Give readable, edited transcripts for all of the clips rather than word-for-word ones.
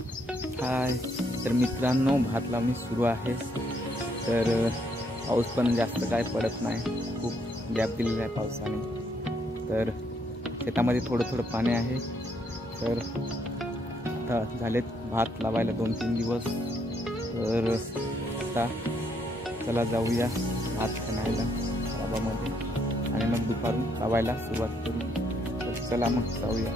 हाय, तर मित्रांनो, भात लावणी सुरू आहे. तर पाऊस पण जास्त काय पडत नाही, खूप गॅप दिलेला आहे पावसाने. तर शेतामध्ये थोडं थोडं पाणी आहे. तर आता झालेत भात लावायला 2-3 दिवस. तर आता चला जाऊया भात खणायला गावामध्ये आणि मग दुपारून लावायला सुरुवात करू. तर चला मग जाऊया.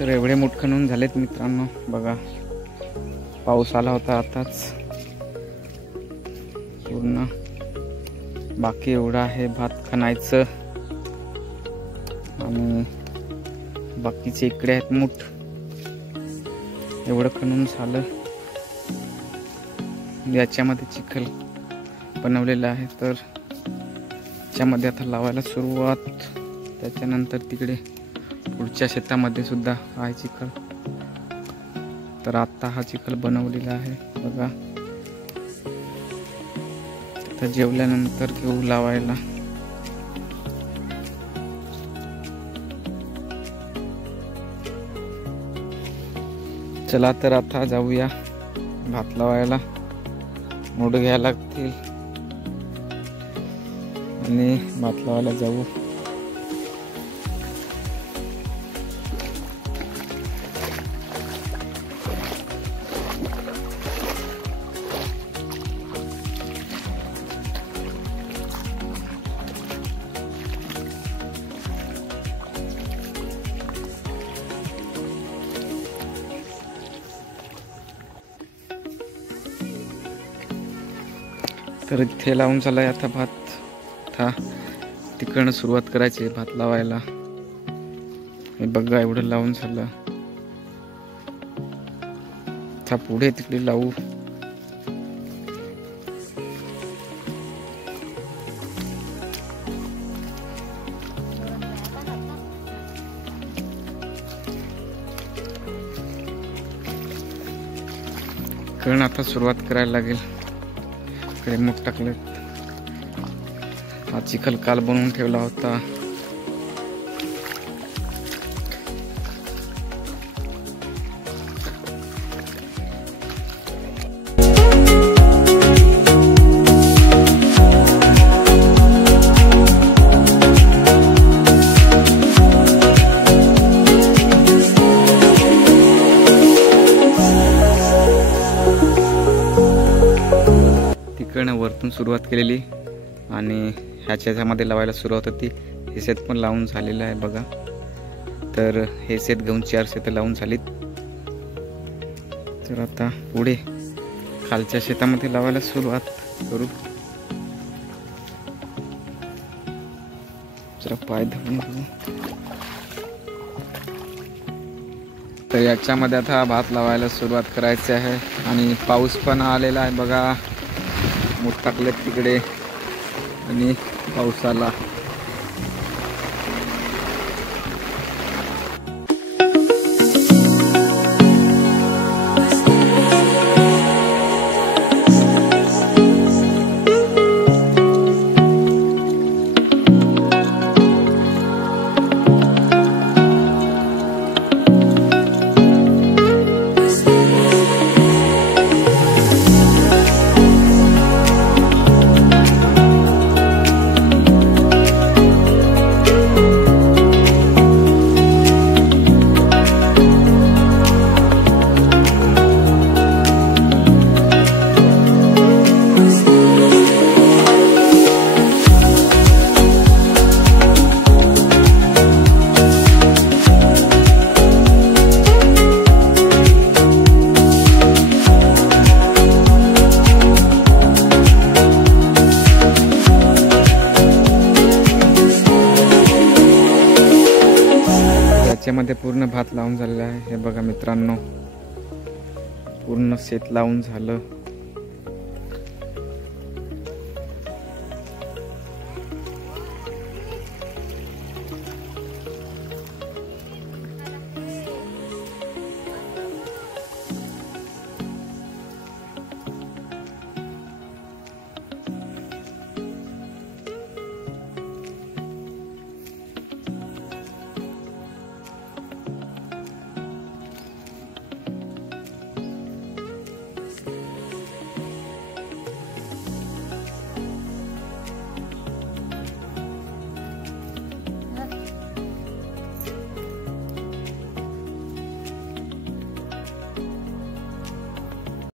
तर एवढे मूठ खणून झालेत मित्रांनो, बघा. पाऊस आला होता आताच. पूर्ण बाकी एवढं आहे भात खणायचं आणि बाकीचे इकडे आहेत मूठ. एवढं खणून झालं. याच्यामध्ये चिखल बनवलेलं आहे, तर त्याच्यामध्ये आता लावायला सुरुवात. त्याच्यानंतर तिकडे पुढच्या शेतामध्ये सुद्धा आहे चिखल. तर आता हा चिखल बनवलेला आहे बघा. तर जेवल्यानंतर घेऊ लावायला. चला तर आता जाऊया भात लावायला. मोड घ्यायला लागतील आणि भात लावायला जाऊ. तर इथे लावून झालाय आता भात. आता तिकडनं सुरुवात करायची भात लावायला. हे बघा एवढं लावून झालं. आता पुढे तिकडे लावू. कारण आता सुरुवात करायला लागेल. इकडे मूठ टाकले. हा चिखल काल बनवून ठेवला होता. वरतून सुरुवात केलेली आणि ह्याच्यामध्ये लावायला सुरुवात होती. हे शेत पण लावून झालेलं आहे बघा. तर हे शेत घेऊन 4 शेत लावून झालीत. तर आता पुढे खालच्या शेतामध्ये लावायला सुरुवात करू. जरा पाय धरून घेऊ. तर याच्यामध्ये आता भात लावायला सुरुवात करायची आहे आणि पाऊस पण आलेला आहे बघा. मूठ टाकलेत तिकडे आणि पावसाला. याच्यामध्ये पूर्ण भात लावून झालेला आहे. हे बघा मित्र. मित्रांनो, पूर्ण शेत लावून झालं.